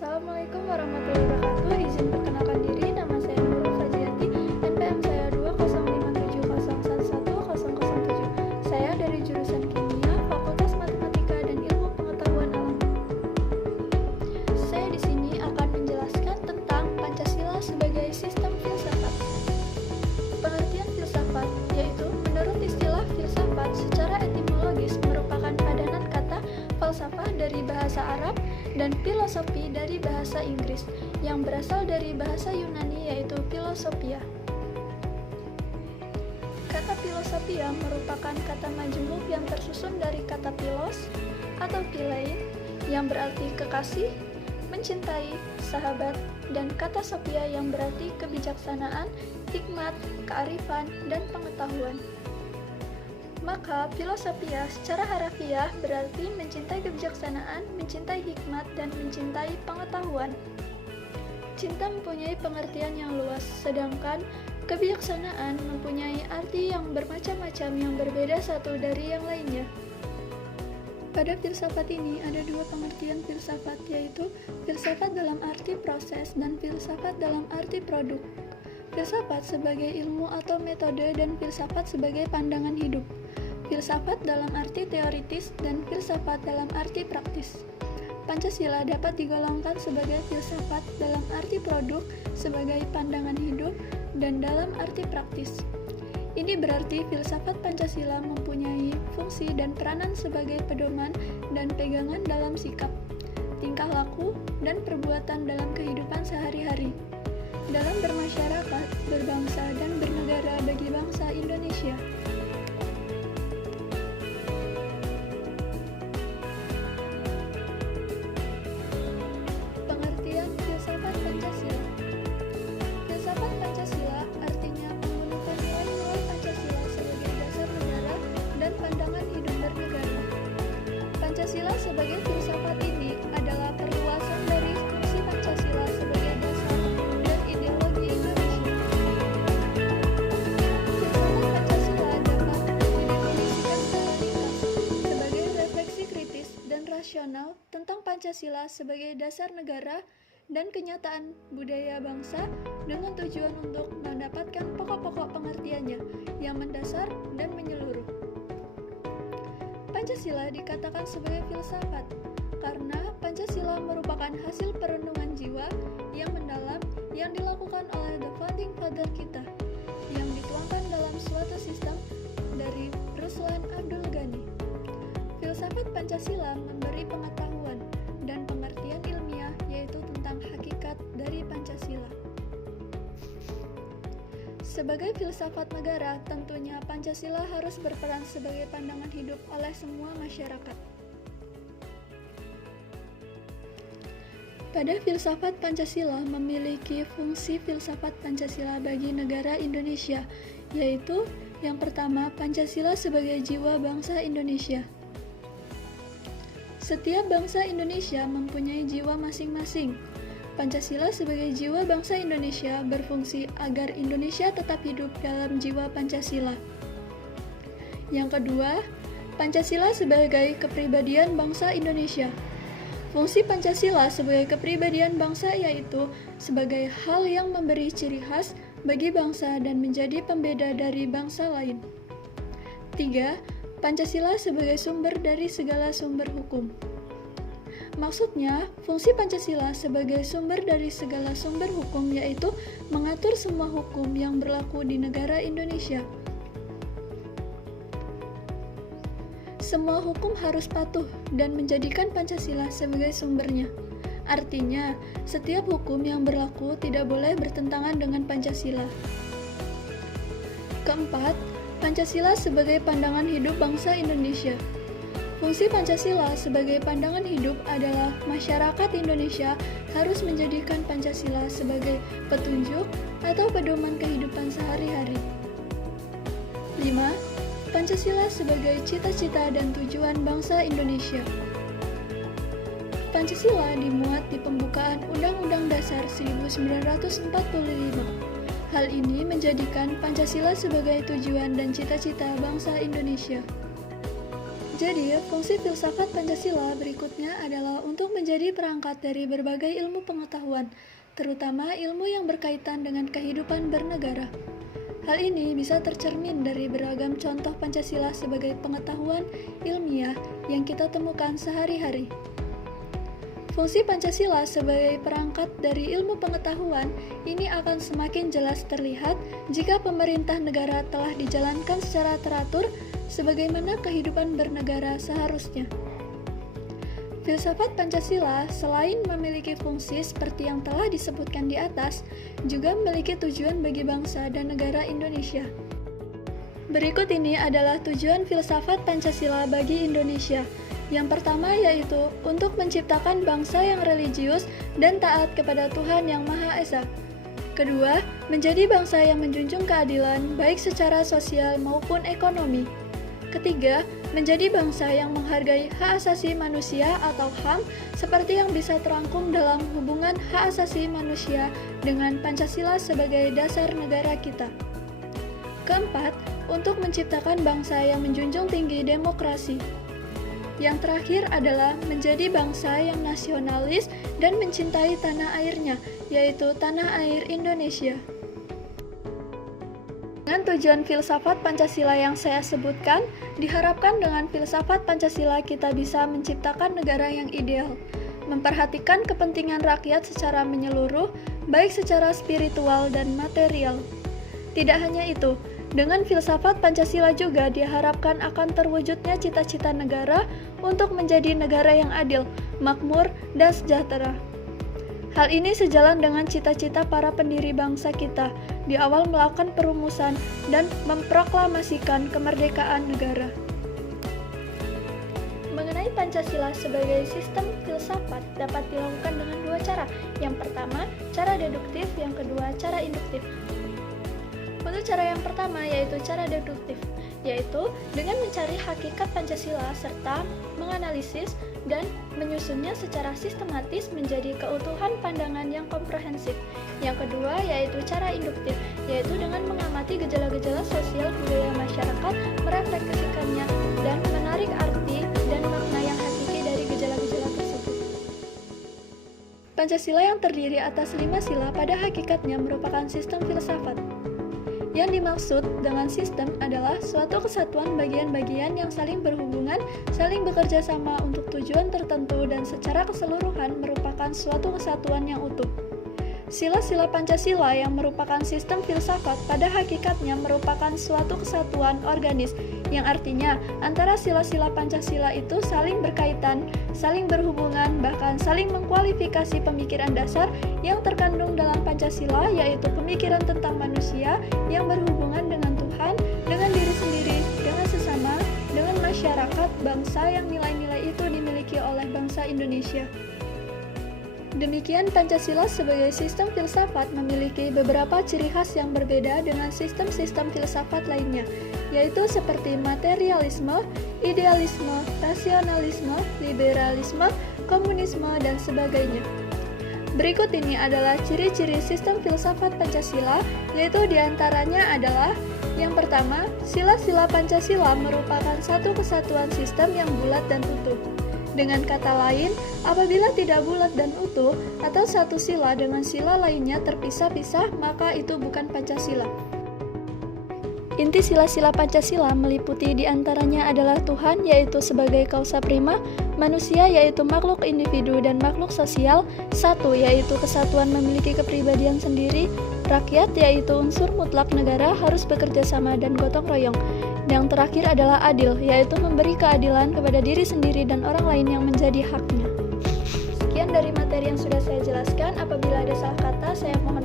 Assalamualaikum warahmatullahi wabarakatuh. Izin perkenalkan diri, nama saya Nurul Fajiati, NPM saya 20570111007. Saya dari jurusan Kimia, Fakultas Matematika dan Ilmu Pengetahuan Alam. Saya di sini akan menjelaskan tentang Pancasila sebagai sistem filsafat. Pengertian filsafat yaitu menurut istilah filsafat secara etimologis merupakan padanan kata falsafah dari bahasa Arab dan filosofi dari bahasa Inggris yang berasal dari bahasa Yunani yaitu philosophia. Kata philosophia merupakan kata majemuk yang tersusun dari kata philos atau philein yang berarti kekasih, mencintai, sahabat, dan kata sophia yang berarti kebijaksanaan, hikmat, kearifan, dan pengetahuan. Maka, filosophia secara harafiah berarti mencintai kebijaksanaan, mencintai hikmat, dan mencintai pengetahuan. Cinta mempunyai pengertian yang luas, sedangkan kebijaksanaan mempunyai arti yang bermacam-macam yang berbeda satu dari yang lainnya. Pada filsafat ini ada dua pengertian filsafat, yaitu filsafat dalam arti proses dan filsafat dalam arti produk. Filsafat sebagai ilmu atau metode dan filsafat sebagai pandangan hidup. Filsafat dalam arti teoritis dan filsafat dalam arti praktis. Pancasila dapat digolongkan sebagai filsafat dalam arti produk, sebagai pandangan hidup, dan dalam arti praktis. Ini berarti filsafat Pancasila mempunyai fungsi dan peranan sebagai pedoman dan pegangan dalam sikap, tingkah laku, dan perbuatan dalam kehidupan sehari-hari, dalam bermasyarakat, berbangsa, dan bernegara bagi bangsa Indonesia. Pengertian filsafat Pancasila. Filsafat Pancasila artinya menggunakan nilai-nilai Pancasila sebagai dasar negara dan pandangan hidup bernegara. Pancasila sebagai filsafat ini adalah perluasan dari fungsi Pancasila sebagai dasar dan ideologi Indonesia. Filsafat Pancasila dapat didefinisikan secara ringkas sebagai refleksi kritis dan rasional tentang Pancasila sebagai dasar negara dan kenyataan budaya bangsa dengan tujuan untuk mendapatkan pokok-pokok pengertiannya yang mendasar dan menyeluruh. Pancasila dikatakan sebagai filsafat karena Pancasila merupakan hasil perenungan jiwa yang mendalam yang dilakukan oleh the founding father kita, yang dituangkan dalam suatu sistem dari Ruslan Abdul Ghani. Filsafat Pancasila memberi pengetahuan dan pengertian ilmiah yaitu tentang hakikat dari Pancasila. Sebagai filsafat negara, tentunya Pancasila harus berperan sebagai pandangan hidup oleh semua masyarakat. Pada filsafat Pancasila memiliki fungsi filsafat Pancasila bagi negara Indonesia, yaitu yang pertama, Pancasila sebagai jiwa bangsa Indonesia. Setiap bangsa Indonesia mempunyai jiwa masing-masing. Pancasila sebagai jiwa bangsa Indonesia berfungsi agar Indonesia tetap hidup dalam jiwa Pancasila. Yang kedua, Pancasila sebagai kepribadian bangsa Indonesia. Fungsi Pancasila sebagai kepribadian bangsa yaitu sebagai hal yang memberi ciri khas bagi bangsa dan menjadi pembeda dari bangsa lain. 3. Pancasila sebagai sumber dari segala sumber hukum. Maksudnya, fungsi Pancasila sebagai sumber dari segala sumber hukum yaitu mengatur semua hukum yang berlaku di negara Indonesia. Semua hukum harus patuh dan menjadikan Pancasila sebagai sumbernya. Artinya, setiap hukum yang berlaku tidak boleh bertentangan dengan Pancasila. Keempat, Pancasila sebagai pandangan hidup bangsa Indonesia. Fungsi Pancasila sebagai pandangan hidup adalah masyarakat Indonesia harus menjadikan Pancasila sebagai petunjuk atau pedoman kehidupan sehari-hari. 5. Pancasila sebagai cita-cita dan tujuan bangsa Indonesia. Pancasila dimuat di pembukaan Undang-Undang Dasar 1945. Hal ini menjadikan Pancasila sebagai tujuan dan cita-cita bangsa Indonesia. Jadi, fungsi filsafat Pancasila berikutnya adalah untuk menjadi perangkat dari berbagai ilmu pengetahuan, terutama ilmu yang berkaitan dengan kehidupan bernegara. Hal ini bisa tercermin dari beragam contoh Pancasila sebagai pengetahuan ilmiah yang kita temukan sehari-hari. Fungsi Pancasila sebagai perangkat dari ilmu pengetahuan ini akan semakin jelas terlihat jika pemerintah negara telah dijalankan secara teratur sebagaimana kehidupan bernegara seharusnya. Filsafat Pancasila selain memiliki fungsi seperti yang telah disebutkan di atas, juga memiliki tujuan bagi bangsa dan negara Indonesia. Berikut ini adalah tujuan filsafat Pancasila bagi Indonesia. Yang pertama yaitu untuk menciptakan bangsa yang religius dan taat kepada Tuhan Yang Maha Esa. Kedua, menjadi bangsa yang menjunjung keadilan baik secara sosial maupun ekonomi. Ketiga, menjadi bangsa yang menghargai hak asasi manusia atau HAM seperti yang bisa terangkum dalam hubungan hak asasi manusia dengan Pancasila sebagai dasar negara kita. Keempat, untuk menciptakan bangsa yang menjunjung tinggi demokrasi. Yang terakhir adalah menjadi bangsa yang nasionalis dan mencintai tanah airnya, yaitu tanah air Indonesia. Dengan tujuan filsafat Pancasila yang saya sebutkan, diharapkan dengan filsafat Pancasila kita bisa menciptakan negara yang ideal, memperhatikan kepentingan rakyat secara menyeluruh, baik secara spiritual dan material. Tidak hanya itu, dengan filsafat Pancasila juga diharapkan akan terwujudnya cita-cita negara untuk menjadi negara yang adil, makmur, dan sejahtera. Hal ini sejalan dengan cita-cita para pendiri bangsa kita di awal melakukan perumusan dan memproklamasikan kemerdekaan negara. Mengenai Pancasila sebagai sistem filsafat dapat dilakukan dengan dua cara. Yang pertama, cara deduktif, yang kedua, cara induktif. Untuk cara yang pertama yaitu cara deduktif, yaitu dengan mencari hakikat Pancasila serta menganalisis dan menyusunnya secara sistematis menjadi keutuhan pandangan yang komprehensif. Yang kedua yaitu cara induktif, yaitu dengan mengamati gejala-gejala sosial budaya masyarakat, merefleksikannya, dan menarik arti dan makna yang hakiki dari gejala-gejala tersebut. Pancasila yang terdiri atas 5 sila pada hakikatnya merupakan sistem filsafat. Yang dimaksud dengan sistem adalah suatu kesatuan bagian-bagian yang saling berhubungan, saling bekerja sama untuk tujuan tertentu dan secara keseluruhan merupakan suatu kesatuan yang utuh. Sila-sila Pancasila yang merupakan sistem filsafat pada hakikatnya merupakan suatu kesatuan organis, yang artinya antara sila-sila Pancasila itu saling berkaitan, saling berhubungan, bahkan saling mengkualifikasi pemikiran dasar yang terkandung dalam Pancasila, yaitu pemikiran tentang manusia yang berhubungan dengan Tuhan, dengan diri sendiri, dengan sesama, dengan masyarakat, bangsa yang nilai-nilai itu dimiliki oleh bangsa Indonesia. Demikian Pancasila sebagai sistem filsafat memiliki beberapa ciri khas yang berbeda dengan sistem-sistem filsafat lainnya, yaitu seperti materialisme, idealisme, rasionalisme, liberalisme, komunisme, dan sebagainya. Berikut ini adalah ciri-ciri sistem filsafat Pancasila, yaitu diantaranya adalah: yang pertama, sila-sila Pancasila merupakan satu kesatuan sistem yang bulat dan utuh. Dengan kata lain, apabila tidak bulat dan utuh, atau satu sila dengan sila lainnya terpisah-pisah, maka itu bukan Pancasila. Inti sila-sila Pancasila meliputi diantaranya adalah Tuhan, yaitu sebagai causa prima, manusia, yaitu makhluk individu dan makhluk sosial, satu, yaitu kesatuan memiliki kepribadian sendiri, rakyat, yaitu unsur mutlak negara harus bekerja sama dan gotong royong. Yang terakhir adalah adil, yaitu memberi keadilan kepada diri sendiri dan orang lain yang menjadi haknya. Sekian dari materi yang sudah saya jelaskan. Apabila ada salah kata, saya mohon